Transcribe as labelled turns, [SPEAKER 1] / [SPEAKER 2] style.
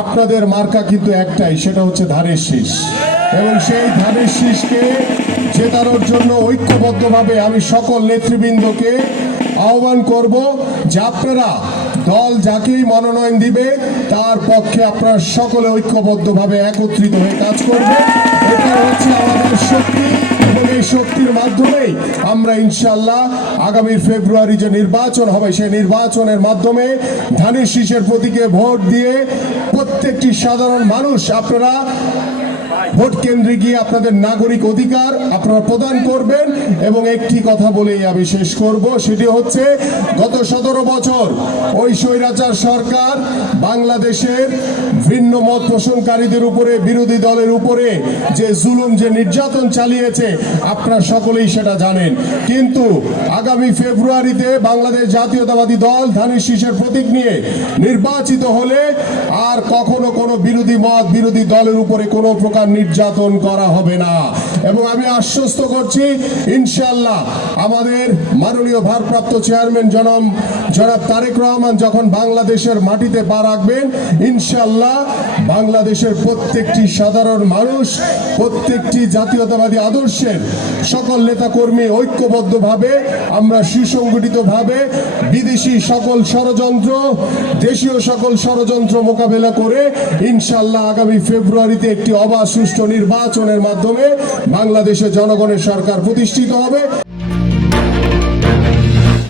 [SPEAKER 1] আপনাদের মার্কা কিন্তু একটাই, সেটা হচ্ছে ধানের শীষ। এবং সেই ধানের শীষকে জেতানোর জন্য ঐক্যবদ্ধভাবে আমি সকল নেতৃবৃন্দকে আহ্বান করব যে আপনারা দল যাকেই মনোনয়ন দিবে, তার পক্ষে আপনারা সকলে ঐক্যবদ্ধভাবে একত্রিত হয়ে কাজ করবে এটা হচ্ছে আমাদের শক্তি। শক্তির মাধ্যমে আমরা ইনশাল্লাহ আগামী ফেব্রুয়ারি যে নির্বাচন হবে, সেই নির্বাচনের মাধ্যমে ধানের শীষের প্রতীকে ভোট দিয়ে প্রত্যেকটি সাধারণ মানুষ, আপনারা ভোট কেন্দ্রে গিয়ে আপনাদের নাগরিক অধিকার আপনারা প্রদান করবেন এবং একটি কথা বলেই আমি শেষ করব, সেটি হচ্ছে গত সতেরো বছর ওই স্বৈরাচার সরকার বাংলাদেশের ভিন্ন মত পোষণকারীদের উপরে, বিরোধী দলের উপরে যে জুলুম, যে নির্যাতন চালিয়েছে, আপনারা সকলেই সেটা জানেন। কিন্তু আগামী ফেব্রুয়ারিতে বাংলাদেশ জাতীয়তাবাদী দল ধানের শীষের প্রতীক নিয়ে নির্বাচিত হলে আর কখনো কোনো বিরোধী মত, বিরোধী দলের উপরে কোনো প্রকার নির্যাতন করা হবে না। এবং আমি আশ্বস্ত করছি ইনশাল্লাহ আমাদের মাননীয় ভারপ্রাপ্ত চেয়ারম্যান জনম, জনাব তারেক রহমান যখন বাংলাদেশের মাটিতে পা রাখবেন ইনশাল্লাহ বাংলাদেশের প্রত্যেকটি সাধারণ মানুষ, প্রত্যেকটি জাতীয়তাবাদী আদর্শের সকল নেতাকর্মী ঐক্যবদ্ধভাবে, আমরা সুসংগঠিতভাবে বিদেশি সকল ষড়যন্ত্র, দেশীয় সকল ষড়যন্ত্র মোকাবেলা করে ইনশাল্লাহ আগামী ফেব্রুয়ারিতে একটি অবাধ সুষ্ঠু নির্বাচনের মাধ্যমে বাংলাদেশের জনগণের সরকার প্রতিষ্ঠিত হবে।